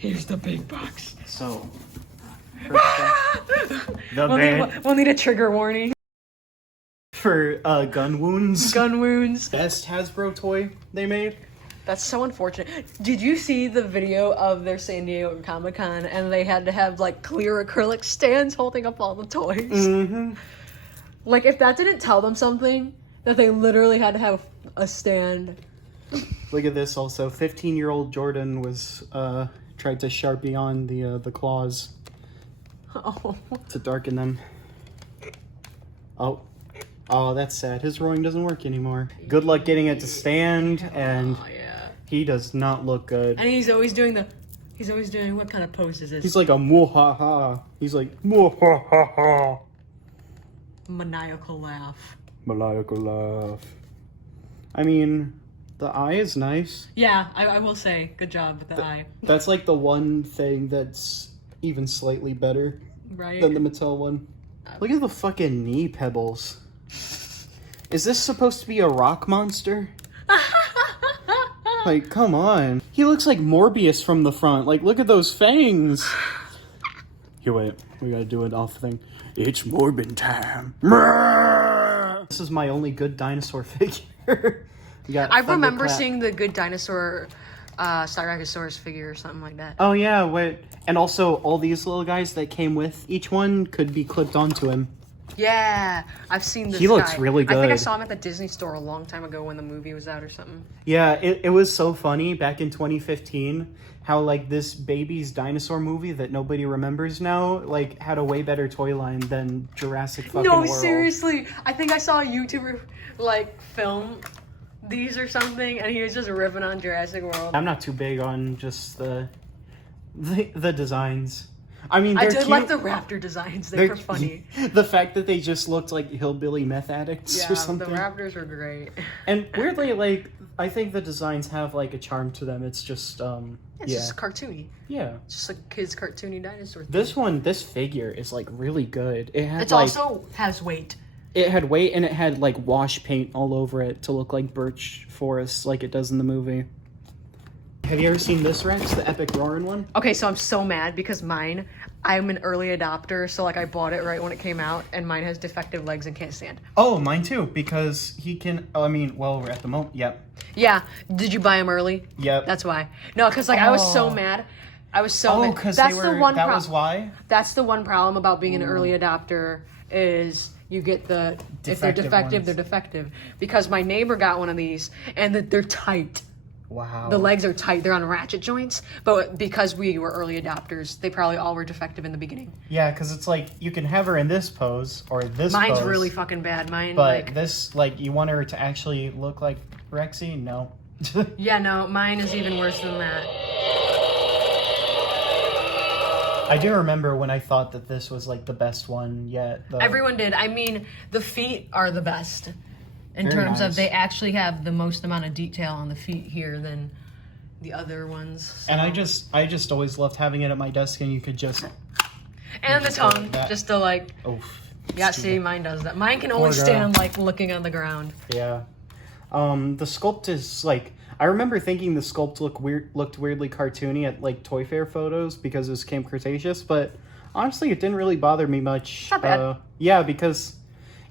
Here's the big box. So, We'll need a trigger warning. For gun wounds. Gun wounds. Best Hasbro toy they made. That's so unfortunate. Did you see the video of their San Diego Comic-Con and they had to have like clear acrylic stands holding up all the toys? Mm-hmm. Like if that didn't tell them something, that they literally had to have a stand. Look at this also. 15-year-old Jordan was tried to Sharpie on the claws. Oh. To darken them. Oh, that's sad. His roaring doesn't work anymore. Good luck getting it to stand, and he does not look good. And he's always doing what kind of pose is this? He's like a muhaha. He's like muhaha. Maniacal laugh. Maniacal laugh. I mean, the eye is nice. Yeah, I will say, good job with the eye. That's like the one thing that's even slightly better right? than the Mattel one. Look at the fucking knee pebbles. Is this supposed to be a rock monster? Like, come on. He looks like Morbius from the front. Like, look at those fangs. Here, wait. We gotta do an off thing. It's Morbin time. This is my only good dinosaur figure. I remember seeing the good dinosaur Styracosaurus figure or something like that. Oh, yeah, wait. And also, all these little guys that came with each one could be clipped onto him. Yeah, I've seen this He looks really good. I think I saw him at the Disney store a long time ago when the movie was out or something. Yeah, it was so funny back in 2015 how, like, this baby's dinosaur movie that nobody remembers now, like, had a way better toy line than Jurassic fucking World. No, seriously. I think I saw a YouTuber, like, film these or something, and he was just ripping on Jurassic World. I'm not too big on just the designs. I mean, I did cute. like the raptor designs. They were funny. The fact that they just looked like hillbilly meth addicts or something. The raptors were great. And weirdly, like, I think the designs have, like, a charm to them. It's just, It's just cartoony. Yeah. It's just like kids' cartoony dinosaur thing. This figure is, like, really good. It also has weight. It had weight, and it had, like, wash paint all over it to look like birch forest like it does in the movie. Have you ever seen this Rex, the epic roaring one? Okay, so I'm so mad because I'm an early adopter, so like I bought it right when it came out, and mine has defective legs and can't stand. Oh, mine too, because he can, we're at the moment, yep. Yeah, did you buy him early? Yep. That's why. No, because like I was so mad. I was so mad. Because that was why? That's the one problem about being an early adopter is you get if they're defective, they're defective. Because my neighbor got one of these, and they're tight. Wow. The legs are tight. They're on ratchet joints. But because we were early adopters, they probably all were defective in the beginning. Yeah, because it's like, you can have her in this pose, or this Mine's pose. really fucking bad. Mine, but this, like, you want her to actually look like Rexy? No. Yeah, no, mine is even worse than that. I do remember when I thought that this was, like, the best one yet. Though. Everyone did. I mean, the feet are the best. In terms of, they actually have the most amount of detail on the feet here than the other ones. So. And I just always loved having it at my desk, and you could just... And the tongue, just to like... Oof. Yeah, see, mine does that. Mine can only stand, like, looking on the ground. Yeah. The sculpt is, like... I remember thinking the sculpt looked weirdly cartoony at, like, Toy Fair photos because it was Camp Cretaceous, but honestly, it didn't really bother me much. Not bad. Yeah, because...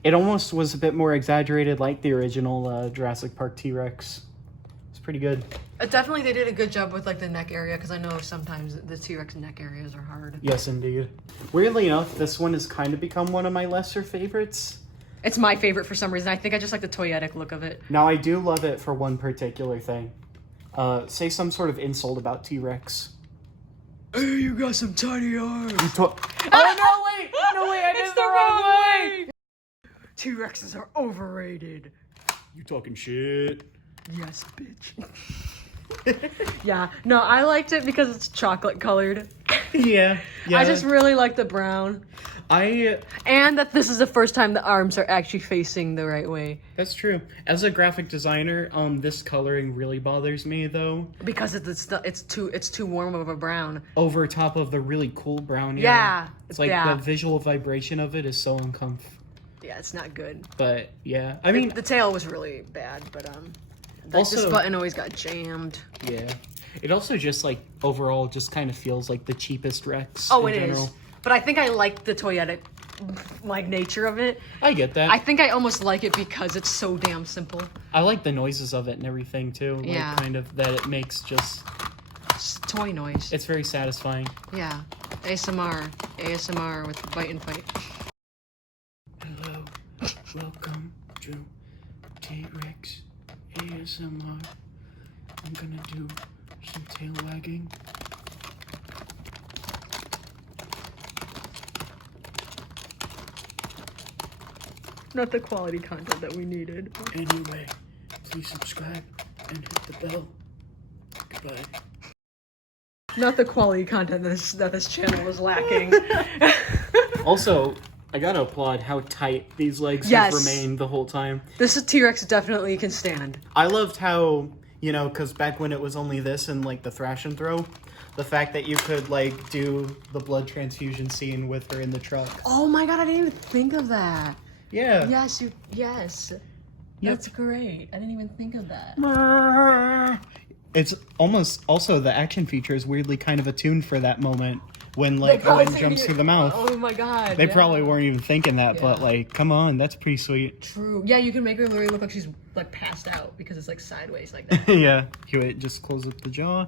it almost was a bit more exaggerated like the original Jurassic Park T-Rex. It's pretty good. Definitely they did a good job with like the neck area because I know sometimes the T-Rex neck areas are hard. Yes, indeed. Weirdly enough, this one has kind of become one of my lesser favorites. It's my favorite for some reason. I think I just like the toyetic look of it. Now, I do love it for one particular thing. Say some sort of insult about T-Rex. Hey, you got some tiny arms. Oh, no, wait! No, wait, I did it the wrong way! T-Rexes are overrated. You talking shit? Yes, bitch. Yeah, no, I liked it because it's chocolate colored. Yeah. I just really like the brown. And that this is the first time the arms are actually facing the right way. That's true. As a graphic designer, this coloring really bothers me though. Because it's too warm of a brown. Over top of the really cool brown area. Yeah. It's like the visual vibration of it is so uncomfortable. Yeah, it's not good. But yeah, I mean the tail was really bad, but also, this button always got jammed. Yeah. It also just like overall just kind of feels like the cheapest Rex. Oh, in it general. is. But I think I like the toyetic like nature of it. I get that. I think I almost like it because it's so damn simple. I like the noises of it and everything too. Like, Yeah. kind of that it makes just. It's toy noise. It's very satisfying. Yeah. ASMR with bite and fight. Hello, welcome to T-Rex ASMR. I'm gonna do some tail wagging. Not the quality content that we needed. Anyway, please subscribe and hit the bell. Goodbye. Not the quality content that this channel was lacking. Also, I gotta applaud how tight these legs Yes. have remained the whole time. This T-Rex definitely can stand. I loved how, you know, because back when it was only this and like the thrash and throw, the fact that you could like do the blood transfusion scene with her in the truck. Oh my god, I didn't even think of that. Yeah. Yes. Yep. That's great. I didn't even think of that. It's almost also the action feature is weirdly kind of attuned for that moment when like probably Owen jumps through the mouth. Oh my god. They yeah. probably weren't even thinking that, but Yeah. like, come on, that's pretty sweet. True. Yeah, you can make her literally look like she's like passed out because it's like sideways like that. Yeah. You just close up the jaw.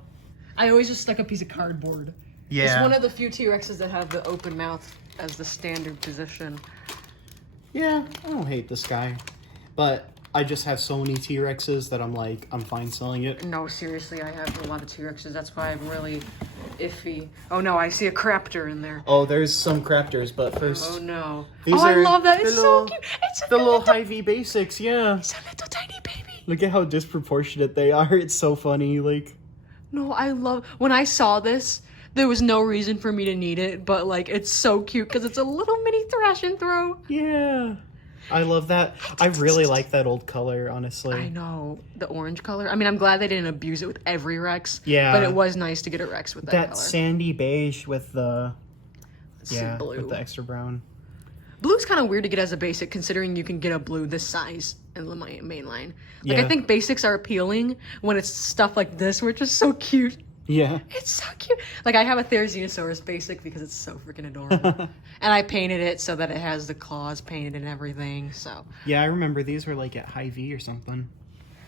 I always just stuck a piece of cardboard. Yeah. It's one of the few T-Rexes that have the open mouth as the standard position. Yeah, I don't hate this guy, but I just have so many T-Rexes that I'm like, I'm fine selling it. No, seriously, I have a lot of T-Rexes. That's why I'm really iffy. Oh no, I see a CRAPtor in there. Oh, there's some CRAPtors, but first, Oh no. These I are love that. the It's little- so cute. It's the little Hy-Vee basics, yeah. It's a little tiny baby. Look at how disproportionate they are. It's so funny, like. No, I love when I saw this. There was no reason for me to need it, but like it's so cute because it's a little mini thrash and throw. Yeah. I love that. I really like that old color, honestly. I know the orange color. I mean, I'm glad they didn't abuse it with every Rex. Yeah. But it was nice to get a Rex with that That color. sandy beige with the Let's see, blue. with the extra brown. Blue's kind of weird to get as a basic, considering you can get a blue this size in the main line. Like, Yeah. I think basics are appealing when it's stuff like this, which is so cute. Yeah. It's so cute. Like, I have a Therizinosaurus basic because it's so freaking adorable. And I painted it so that it has the claws painted and everything, so. Yeah, I remember these were like at Hy-Vee or something.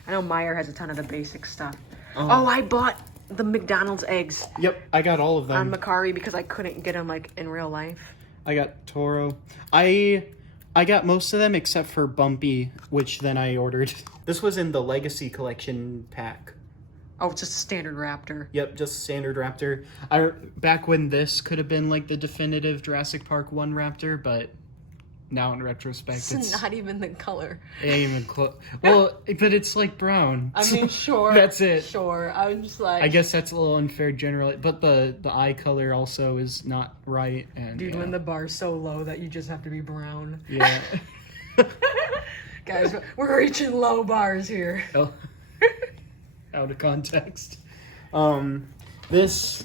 I know Meyer has a ton of the basic stuff. Oh, I bought the McDonald's eggs Yep, I got all of them. on Macari because I couldn't get them, like, in real life. I got Toro. I got most of them except for Bumpy, which then I ordered. This was in the Legacy Collection pack. Oh, it's just a standard Raptor. Yep, just standard Raptor. Back when this could have been like the definitive Jurassic Park 1 Raptor, but now in retrospect, It's not even the color. it ain't even close. Well, but it's like brown. I mean, sure. That's it. Sure. I'm just like... I guess that's a little unfair generally, but the eye color also is not right. And Dude, yeah. when the bar's so low that you just have to be brown. Yeah. Guys, we're reaching low bars here. Oh. Out of context. This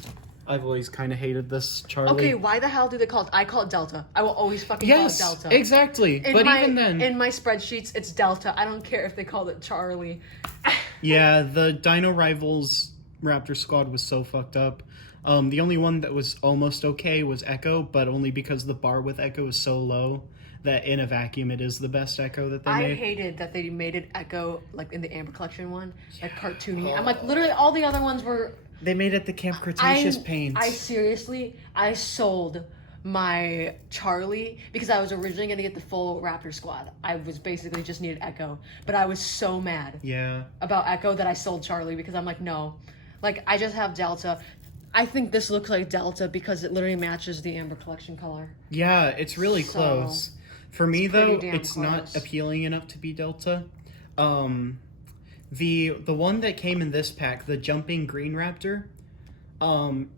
I've always kind of hated this Charlie. Okay, why the hell do they call it? I call it Delta. I will always fucking Yes, call it Delta. exactly. But even then, in my spreadsheets, it's Delta. I don't care if they called it Charlie. yeah, the Dino Rivals Raptor squad was so fucked up. The only one that was almost okay was Echo, but only because the bar with Echo is so low that in a vacuum it is the best Echo that they I made. hated that they made it Echo, like in the Amber Collection one, like cartoony. I'm like, literally all the other ones were... They made it the Camp Cretaceous paint. I seriously, I sold my Charlie because I was originally going to get the full Raptor squad. I was basically just needed Echo, but I was so mad Yeah. about Echo that I sold Charlie because I'm like, no, like I just have Delta. I think this looks like Delta because it literally matches the Amber Collection color. Yeah, it's really So, close. For me it's pretty though, damn it's not close. appealing enough to be Delta. The one that came in this pack, the jumping green Raptor,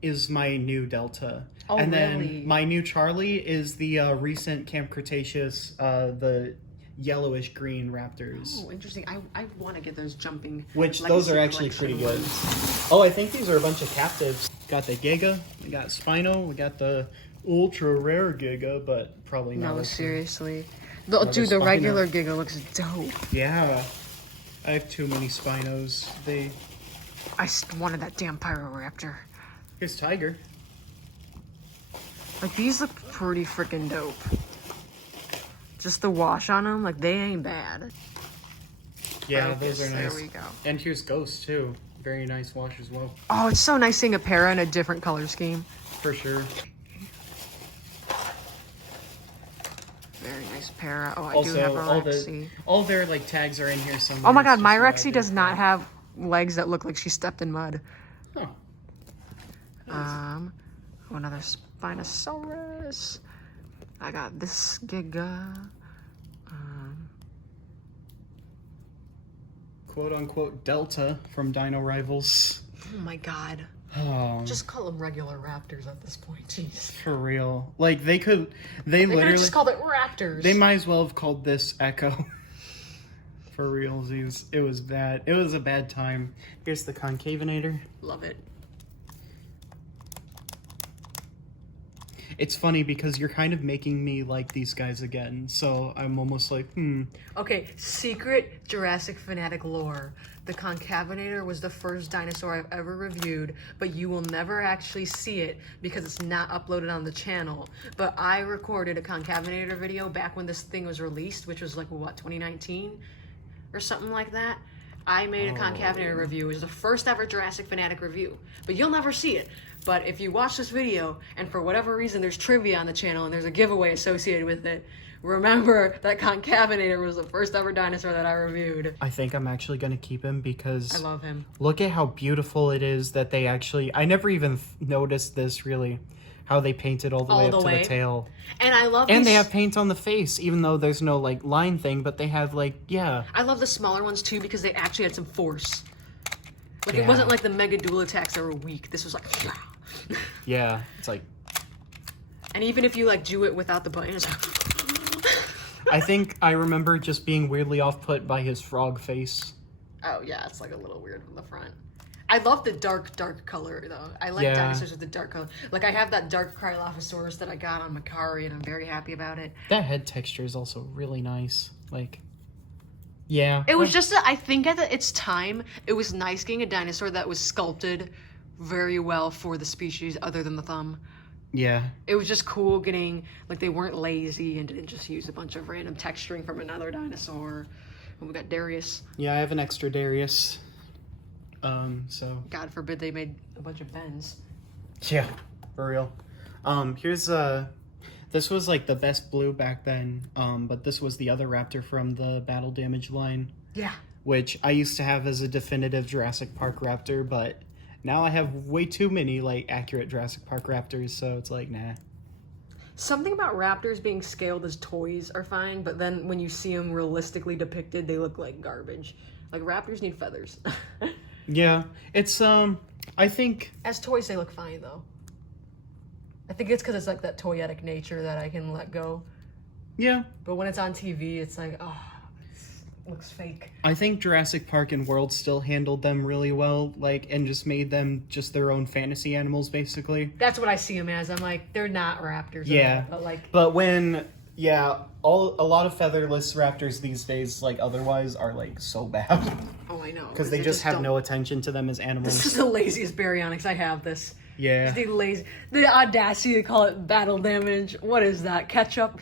is my new Delta. Oh, and then really? my new Charlie is the recent Camp Cretaceous, the yellowish green Raptors. Oh, interesting. I want to get those jumping. Which those Legacy are actually Collection pretty good. ones. Oh, I think these are a bunch of captives. Got the Giga, we got Spino, we got the ultra rare Giga, but probably not. No, as- seriously. Another Dude, the Spino. regular Giga looks dope. Yeah. I have too many Spinos. I wanted that damn Pyroraptor. Here's Tiger. Like, these look pretty freaking dope. Just the wash on them, like, they ain't bad. Yeah, those are nice. There we go. And here's Ghost, too. Very nice wash as well. Oh, it's so nice seeing a para in a different color scheme. For sure. Very nice para. Oh, I Also, do have a Rexy. all their like tags are in here somewhere. Oh my god, my Rexy does not have legs that look like she stepped in mud. Huh. Oh, another Spinosaurus. I got this Giga. Quote unquote Delta from Dino Rivals. Oh my god. Oh. Just call them regular raptors at this point, jeez. For real. Like, they They literally just called it raptors. They might as well have called this Echo. For realsies. It was bad. It was a bad time. Here's the Concavinator. Love it. It's funny because you're kind of making me like these guys again. So I'm almost like, Okay, secret Jurassic fanatic lore. The Concavinator was the first dinosaur I've ever reviewed, but you will never actually see it because it's not uploaded on the channel. But I recorded a Concavinator video back when this thing was released, which was like, what, 2019? Or something like that. I made a Concavinator review. It was the first ever Jurassic fanatic review, but you'll never see it. But if you watch this video, and for whatever reason there's trivia on the channel and there's a giveaway associated with it, remember that Concavinator was the first ever dinosaur that I reviewed. I think I'm actually going to keep him because... I love him. Look at how beautiful it is that they actually... I never even noticed this, really. How they painted all the way up to the tail. And I love And they have paint on the face, even though there's no, like, line thing, but they have, like, yeah. I love the smaller ones, too, because they actually had some force. Like, it wasn't like the mega dual attacks that were weak. This was like... Yeah, it's like... And even if you, like, do it without the button, it's like... I think I remember just being weirdly off-put by his frog face. Oh, yeah, it's, like, a little weird from the front. I love the dark color, though. I like dinosaurs with the dark color. Like, I have that dark Cryolophosaurus that I got on Macari, and I'm very happy about it. That head texture is also really nice. Like, yeah. It was just, I think at its time, it was nice getting a dinosaur that was sculpted very well for the species other than the thumb. Yeah. It was just cool getting, like, they weren't lazy and didn't just use a bunch of random texturing from another dinosaur. And we got Darius. Yeah, I have an extra Darius. So... God forbid they made a bunch of Bens. Yeah, for real. Here's, this was, like, the best blue back then, but this was the other raptor from the Battle Damage line. Yeah. Which I used to have as a definitive Jurassic Park raptor, but now I have way too many, like, accurate Jurassic Park raptors, so it's like, nah. Something about raptors being scaled as toys are fine, but then when you see them realistically depicted, they look like garbage. Like, raptors need feathers. Yeah, it's, I think... As toys, they look fine, though. I think it's because it's, like, that toyetic nature that I can let go. Yeah. But when it's on TV, it's like, oh, it looks fake. I think Jurassic Park and World still handled them really well, like, and just made them just their own fantasy animals, basically. That's what I see them as. I'm like, they're not raptors. Yeah. But, like... But when... Yeah, a lot of featherless raptors these days, like, otherwise, are, like, so bad. Oh, I know. Because they just have no attention to them as animals. This is the laziest baryonyx I have, this. Yeah. The audacity to call it battle damage. What is that? Ketchup?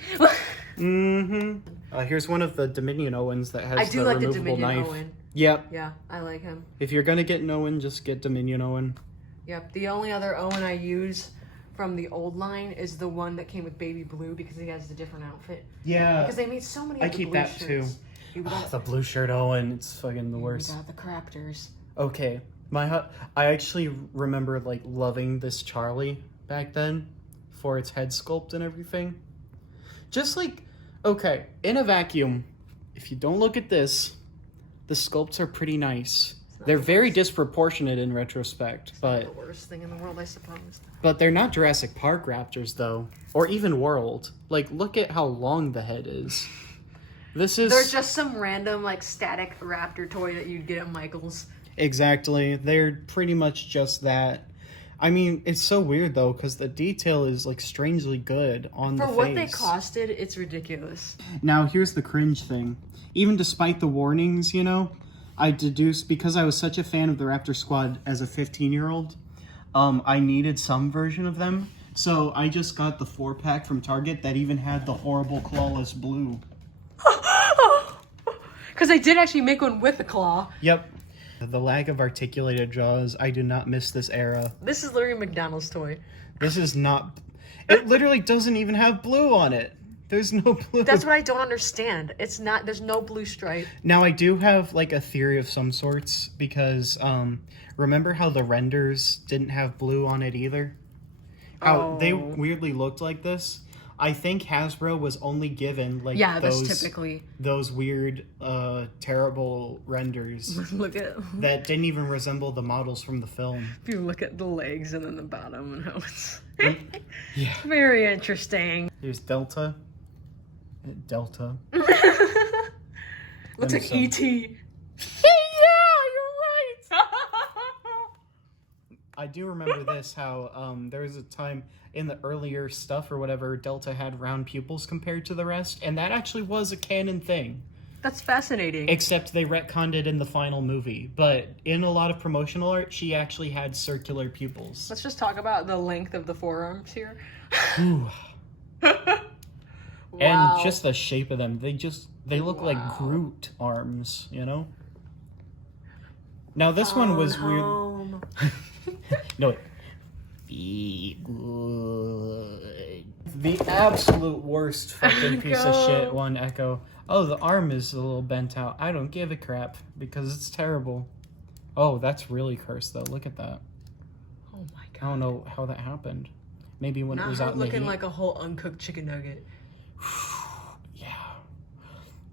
Mm-hmm. Here's one of the Dominion Owens that has the removable Dominion knife. Owen. Yep. Yeah, I like him. If you're gonna get an Owen, just get Dominion Owen. Yep. The only other Owen I use from the old line is the one that came with Baby Blue because he has the different outfit. Yeah. Because they made so many. I keep that shirts. too. The blue shirt Owen, it's fucking the worst. We got the CRAPtors. Okay, I actually remember like loving this Charlie back then for its head sculpt and everything. Just like, okay, in a vacuum, if you don't look at this, the sculpts are pretty nice. They're very disproportionate in retrospect, but the worst thing in the world, I suppose. But they're not Jurassic Park raptors though, or even World. Like, look at how long the head is. They're just some random like static raptor toy that you'd get at Michael's. Exactly. They're pretty much just that. I mean, it's so weird though, because the detail is like strangely good on the face. For what they costed, it's ridiculous. Now, here's the cringe thing. Even despite the warnings, you know, I deduced, because I was such a fan of the Raptor Squad as a 15-year-old, I needed some version of them. So I just got the 4-pack from Target that even had the horrible clawless blue. Because they did actually make one with a claw. Yep. The lack of articulated jaws, I do not miss this era. This is literally McDonald's toy. This is not... It literally doesn't even have blue on it. There's no blue. That's what I don't understand. It's not, there's no blue stripe. Now, I do have, like, a theory of some sorts, because, remember how the renders didn't have blue on it either? How they weirdly looked like this? I think Hasbro was only given, like, that's typically... those weird, terrible renders Look at... that didn't even resemble the models from the film. If you look at the legs and then the bottom and how it's... Yeah. Very interesting. Here's Delta. Looks like E.T. I do remember this, how there was a time in the earlier stuff or whatever, Delta had round pupils compared to the rest, and that actually was a canon thing. That's fascinating. Except they retconned it in the final movie. But in a lot of promotional art, she actually had circular pupils. Let's just talk about the length of the forearms here. And just the shape of them. They look like Groot arms, you know? Now this one was weird. No, wait. Be good. The absolute worst fucking piece of shit one, Echo. Oh, the arm is a little bent out. I don't give a crap because it's terrible. Oh, that's really cursed though. Look at that. Oh my god. I don't know how that happened. Maybe when it was out in the heat. looking like a whole uncooked chicken nugget. Yeah.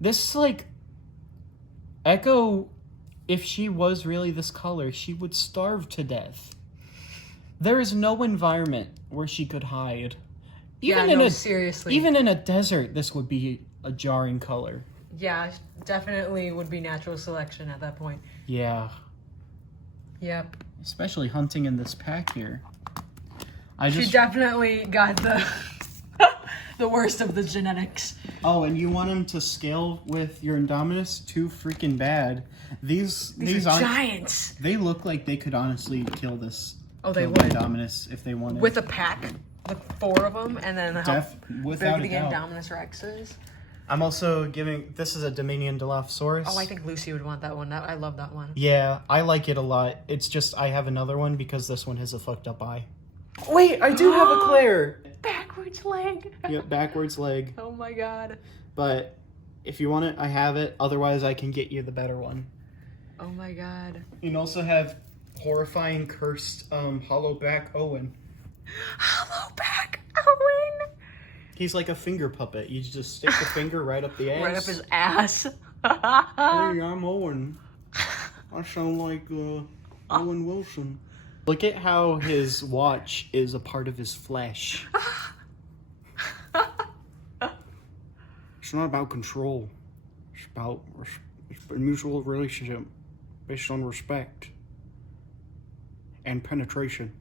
This, like... Echo, if she was really this color, she would starve to death. There is no environment where she could hide. Seriously. Even in a desert, this would be a jarring color. Yeah, definitely would be natural selection at that point. Yeah. Yep. Especially hunting in this pack here. She definitely got the the worst of the genetics. Oh, and you want them to scale with your Indominus? Too freaking bad. These are giants. They look like they could honestly kill this. Oh, they would. Indominus if they wanted. With a pack, with 4 of them, and then how without big a the doubt. Indominus Rex is. I'm also giving... This is a Dominion Dilophosaurus. Oh, I think Lucy would want that one. I love that one. Yeah, I like it a lot. It's just I have another one because this one has a fucked up eye. Wait, I do have a Claire! Backwards leg. Yep, backwards leg. Oh my god. But if you want it, I have it. Otherwise, I can get you the better one. Oh my god. You can also have Horrifying Cursed Hollowback Owen. Hollowback Owen! He's like a finger puppet. You just stick the finger right up the ass. Right up his ass. Hey, I'm Owen. I sound like Owen Wilson. Look at how his watch is a part of his flesh. It's not about control. It's about a mutual relationship based on respect and penetration.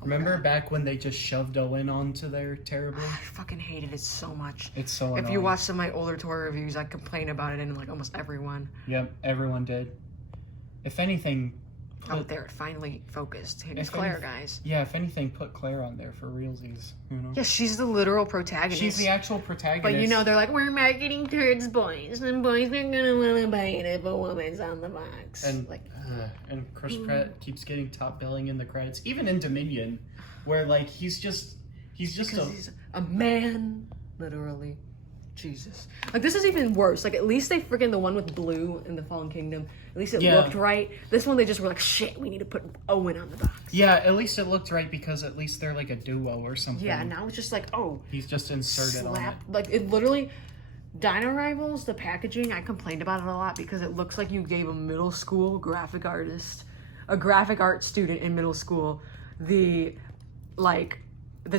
Remember back when they just shoved Owen onto their terrible? I fucking hated it so much. It's so annoying. If you watch some of my older toy reviews, I complain about it in like almost every one. Yep, everyone did. If anything... Oh, there, it finally focused. Here's Claire, guys. Yeah, if anything, put Claire on there for realsies, you know? Yeah, she's the literal protagonist. She's the actual protagonist. But you know, they're like, we're marketing towards boys, and boys are gonna want to buy it if a woman's on the box. And, like, and Chris Pratt keeps getting top billing in the credits, even in Dominion, where, like, he's just he's a man, literally. Jesus. Like, this is even worse. Like, at least they freaking the one with blue in the Fallen Kingdom. At least it looked right. This one, they just were like, shit, we need to put Owen on the box. Yeah, at least it looked right because at least they're like a duo or something. Yeah, now it's just like, oh. He's just inserted on it. Like, it literally... Dino Rivals, the packaging, I complained about it a lot because it looks like you gave a middle school graphic artist, a graphic art student in middle school, the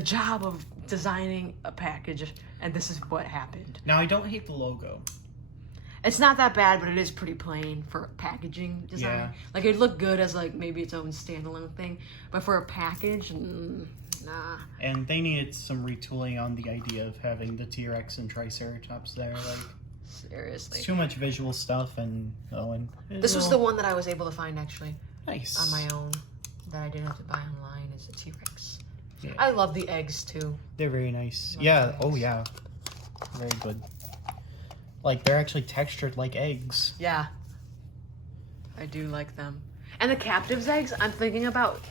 job of designing a package, and this is what happened. Now, I don't hate the logo. It's not that bad, but it is pretty plain for packaging design. Yeah. Like, it'd look good as, like, maybe its own standalone thing, but for a package, nah. And they needed some retooling on the idea of having the T-Rex and Triceratops there. Like, Seriously. It's too much visual stuff and This was the one that I was able to find actually nice on my own that I didn't have to buy online. Is a T-Rex. Yeah. I love the eggs too. They're very nice. Love Yeah. the eggs. Oh yeah. Very good. Like they're actually textured like eggs. Yeah. I do like them. And the captives eggs, I'm thinking about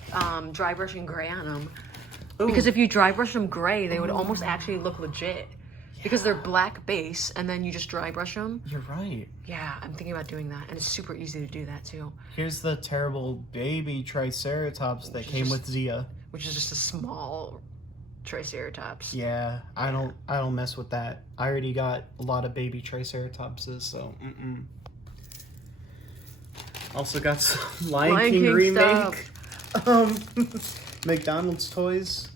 dry brushing gray on them. Because if you dry brush them gray, they would almost actually look legit. Because they're black base, and then you just dry brush them. You're right. Yeah, I'm thinking about doing that, and it's super easy to do that too. Here's the terrible baby Triceratops that came with Zia. Which is just a small Triceratops. Yeah, I don't mess with that. I already got a lot of baby Triceratopses, so Also got some Lion King remake. McDonald's toys.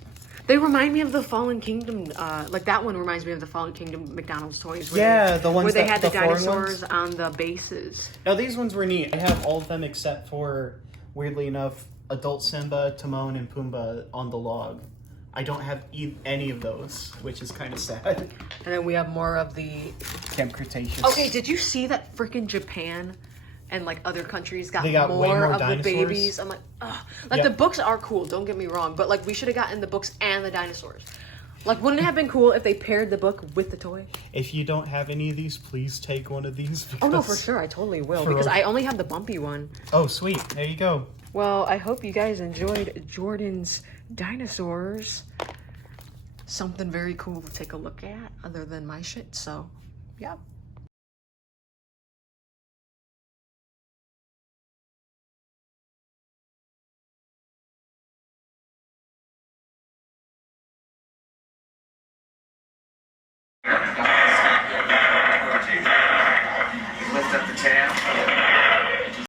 They remind me of the Fallen Kingdom. Like that one reminds me of the Fallen Kingdom McDonald's toys. Where Yeah, they, the ones where they that- had the the foreign dinosaurs ones? on the bases. Now these ones were neat. I have all of them except for, weirdly enough, adult Simba, Timon, and Pumbaa on the log. I don't have any of those, which is kind of sad. And then we have more of the... Camp Cretaceous. Okay, did you see that freaking Japan and like other countries got, They got way more more of dinosaurs? the babies? I'm like, ugh. Like Yep. the books are cool, don't get me wrong, but like we should have gotten the books and the dinosaurs. Like wouldn't it have been cool if they paired the book with the toy? If you don't have any of these, please take one of these. Oh no, because- for sure, I totally will. For Because real. I only have the bumpy one. Oh, sweet. There you go. Well, I hope you guys enjoyed Jordan's dinosaurs. Something very cool to take a look at other than my shit, so yeah.